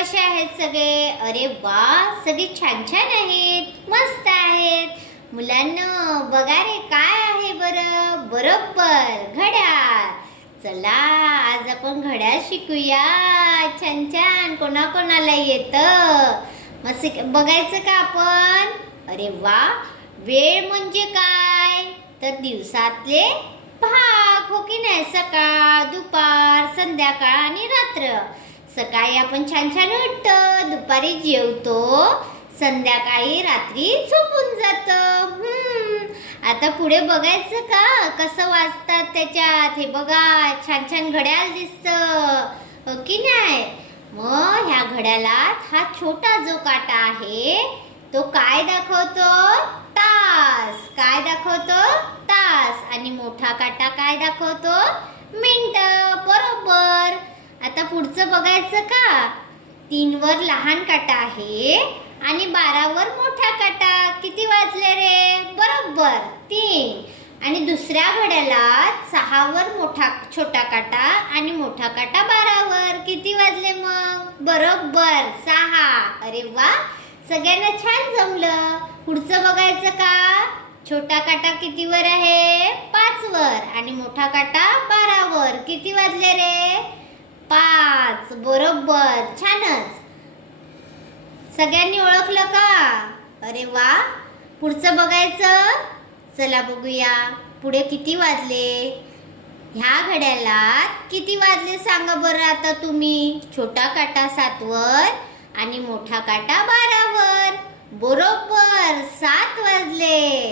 कसे आहेत सगळे? अरे वा, सगळे छान छान आहेत, मस्त आहेत. मुलांनो बघा रे, काय आहे बरं? बरोबर घड्याळ. चला आज आपण घड्याळ शिकूया. छान छान. कोणाकोणाला येतं मग बघायचं का आपण? अरे वा, वेळ म्हणजे काय तर दिवसातले भाग, हो की नाही? सकाळ, दुपार, संध्याकाळ आणि रात्र. सकाळी आपण छान छान उठतो, दुपारी जेवतो, संध्याकाळी रात्री झोपून जातो. आता पुढे बघायचं का कसं वाजतात त्याच्यात? हे बघा, छान छान घड्याळ दिसतं, हो की नाही? मग ह्या घड्याळात हा छोटा जो काटा आहे तो काय दाखवतो? तास. काय दाखवतो? तास. आणि मोठा काटा काय दाखवतो? मिनिट. बरोबर. आता पुढचं बघायचं का? 3 वर लहान काटा आहे आणि 12 वर मोठा काटा. किती वाजले रे? बरोबर 3. आणि दुसऱ्या घड्याळात 6 वर छोटा काटा आणि मोठा काटा 12 वर. किती वाजले मग? बरोबर 6. अरे वा, सगळ्यांना छान जमलं. पुढचं बघायचं का? छोटा काटा किती वर आहे? 5 वर. आणि मोठा काटा 12 वर. किती वाजले रे? 5. बरोबर, छानच. सगळ्यांनी ओळखलं का? अरे वा. पुढचं बघायचं. चला बघूया पुढे किती वाजले. ह्या घड्याळात किती वाजले सांगा बरं आता तुम्ही? छोटा काटा 7 वर आणि मोठा काटा 12 वर. बरोबर 7 वाजले.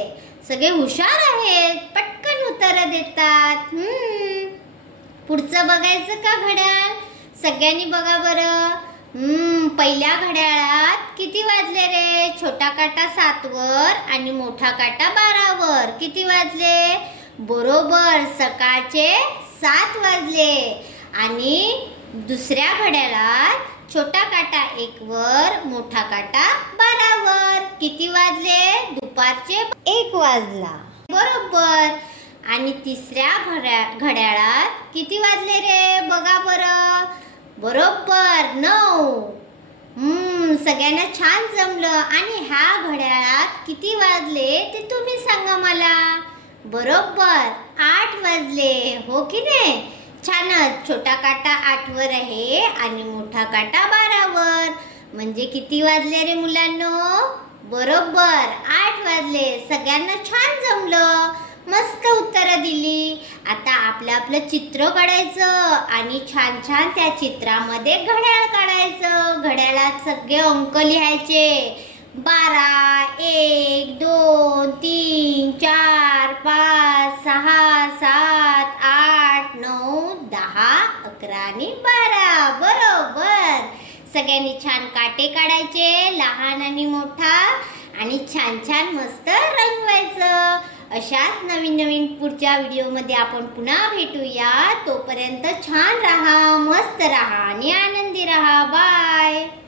सगळे हुशार आहेत, पटकन उत्तर देतात. पुढचं बघायचं का घड्याळ? सगळ्यांनी बघा बरं. पहिल्या घड्याळात किती वाजले रे? छोटा काटा 7 वर आणि मोठा काटा 12 वर. किती वाजले? बरोबर सकाळचे 7 वाजले. आणि दुसऱ्या घड्याळात छोटा काटा 1 वर, मोठा काटा 12 वर. किती वाजले? दुपारचे 1 वाजला. बरोबर. आणि तिसऱ्या घड्याळात किती वाजले रे? बघा बरं. बरोबर 9. सगळ्यांना छान जमलं. आणि ह्या घड्याळात किती वाजले ते तुम्ही सांगा मला. बरोबर 8 वाजले, हो की नाही? छानच. छोटा काटा 8 वर आहे आणि मोठा काटा 12 वर. म्हणजे किती वाजले रे मुलांनो? बरोबर 8 वाजले. सगळ्यांना छान जमलं, मस्त उत्तरं दिली. आता आपलं चित्र काढायचं आणि छान छान त्या चित्रामध्ये घड्याळ काढायचं. घड्याळात सगळे अंक लिहायचे. 12, 1, 2, 3, 4, 5, 6, 7, 8, 9, 10, 11 आणि 12. बरोबर. सगळ्यांनी छान काटे काढायचे, लहान आणि मोठा, आणि छान छान मस्त रंगवायचं. अशाच नवीन नवीन पुढच्या व्हिडिओमध्ये आपण पुन्हा भेटूया. तोपर्यंत छान राहा, मस्त राहा आणि आनंदी राहा. बाय.